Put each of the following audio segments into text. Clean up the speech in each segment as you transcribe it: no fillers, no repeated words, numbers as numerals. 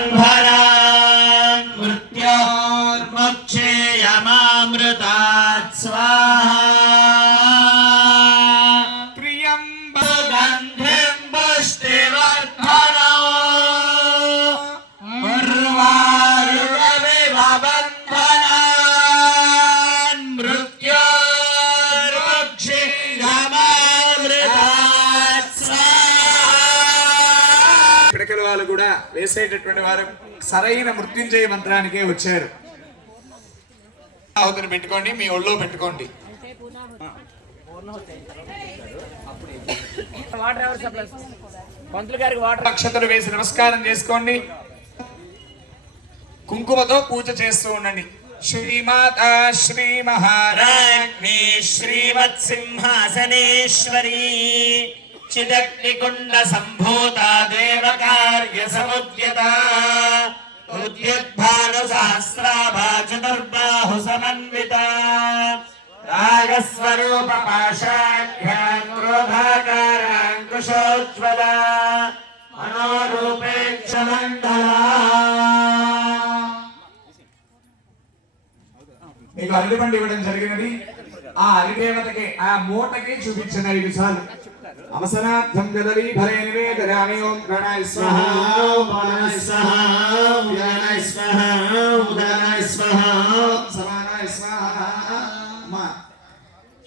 बन्धनान् मृत्योर्मोक्षेयमामृतात् स्वाहा प्रियं गन्धिं पुष्टिवर्धनो उर्वारुकमिव बन्धनान् मृत्योर्मोक्षेयमामृतात् स्वाहा। పిడకల వాళ్ళు కూడా వేసేటటువంటి వారు సరైన మృత్యుంజయ మంత్రానికే వచ్చారు. ఆహుతిని పెట్టుకోండి, మీ ఒళ్ళో పెట్టుకోండి. అక్షతలు వేసి నమస్కారం చేసుకోండి. కుంకుమతో పూజ చేస్తూ ఉండండి. శ్రీమాత శ్రీ మహారాజ్ఞి శ్రీమత్ సింహాసనేశ్వరీ చిదగ్నికుండ సంభూత దేవకార్య సముద్యత ఉద్యుద్భాను సహస్రాభా చతుర్బాహు సమన్విత రాగస్వరూప పాశాఢ్యాం క్రోధాకారాంకుశోజ్వల మనోరూపేక్ష మండలా. మీకు అరటిపండు ఇవ్వడం జరిగినది. ఆ అరిదేవతకి ఆ మూటకి చూపించిన 5 సార్లు అవసనార్థం గదలి భరే నివేదయామి. ఓం ప్రణాయ స్వాహా, ప్రాణాయ స్వాహా, వ్యానాయ స్వాహా, ఉదానాయ స్వాహా, సమానాయ స్వాహా. అమ్మా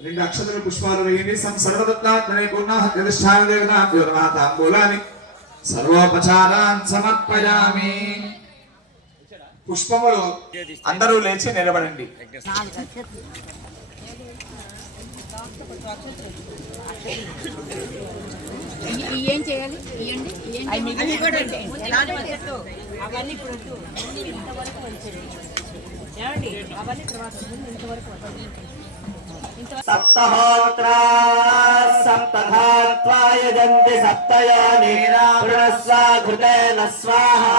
2 అక్షతలు పుష్పాలు వేయండి. సర్వదత్తాత్మనే పూర్ణాహ ప్రతిష్ఠాన దేవతాంబూలాన్ని సర్వోపచారాన్ సమర్పయామి. పుష్పములు అందరూ లేచి నిలబడండి. ఏం చేయాలి? అవన్నీ సప్తహోత్రా సప్తధాత్వాయజంతి సప్తయోనిరా పునఃస్వాకృతేన స్వాహా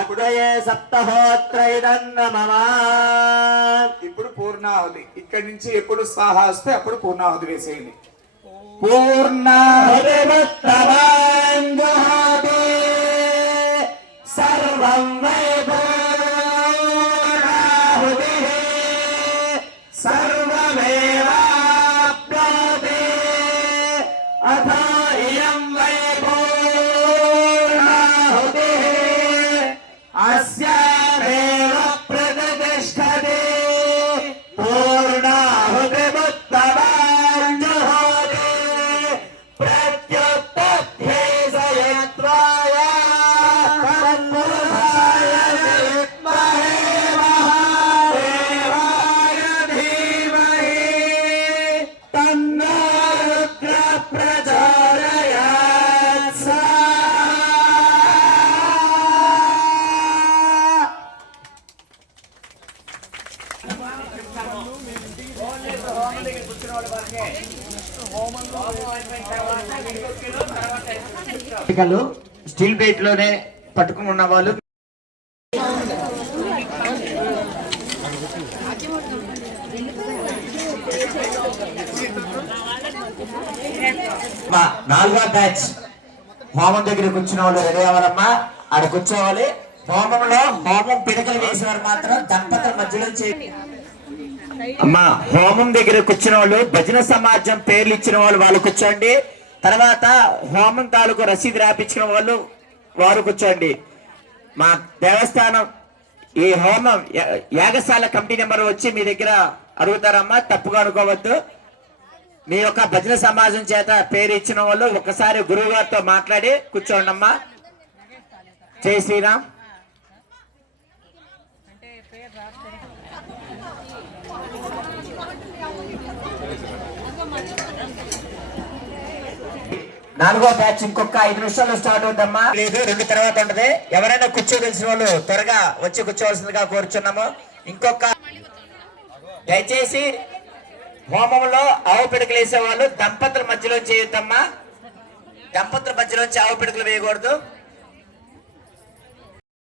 అగుడయే సప్తహోత్రైదన్నమమా. ఇప్పుడు పూర్ణాహుతి. ఇక్కడి నుంచి ఎప్పుడు స్వాహా వస్తే అప్పుడు పూర్ణాహుతి వేసేయండి. పూర్ణాహుతి సర్వం వై పూర్ణాహుతి సర్వమేవాప్నోతి అథో ఇయం వై పూర్ణాహుతి అస్యామేవ ప్రతిష్ఠతి. పూర్ణాహుతి ఉత్తమాం జుహోతి ప్రత్యుత్పత్తిసయత్వాయ తన్మూలాయ విద్మహే మహాదేవాయ ధీమహి తన్నో రుద్ర ప్రచోదయాత్ స్వాహా. స్టీల్ ప్లేట్ లోనే పట్టుకుని ఉన్న వాళ్ళు నాలుగో బ్యాచ్ హోమం దగ్గరికి వచ్చిన వాళ్ళు రెడీ అవ్వాలమ్మా. ఆడ కూర్చోవాలి. హోమం పిడకలు వేసేవారు మాత్రం దంపతుల మధ్యలో చేయండి అమ్మా. హోమం దగ్గర కూర్చున్న వాళ్ళు, భజన సమాజం పేర్లు ఇచ్చిన వాళ్ళు కూర్చోండి. తర్వాత హోమం తాలూకు రసీదు రాపించిన వాళ్ళు వారు కూర్చోండి. మా దేవస్థానం ఈ హోమం యాగశాల కమిటీ నెంబర్ వచ్చి మీ దగ్గర అడుగుతారమ్మా. తప్పుగా అనుకోవద్దు. మీ యొక్క భజన సమాజం చేత పేరు ఇచ్చిన వాళ్ళు ఒకసారి గురువు గారితో మాట్లాడి కూర్చోండి అమ్మా. జై శ్రీరామ్. నాలుగో బ్యాచ్ ఇంకొక 5 నిమిషాల్లో స్టార్ట్ అవుతుందమ్మా. లేదు 2 తర్వాత ఉంటది. ఎవరైనా కూర్చోదలిసిన వాళ్ళు త్వరగా వచ్చి కూర్చోవలసిందిగా కోరుచున్నాము. ఇంకొక దయచేసి హోమంలో ఆవు పిడకలు వేసే వాళ్ళు దంపతుల మధ్యలో చేయొద్దమ్మా. దంపతుల మధ్యలోంచి ఆవు పిడకలు వేయకూడదు.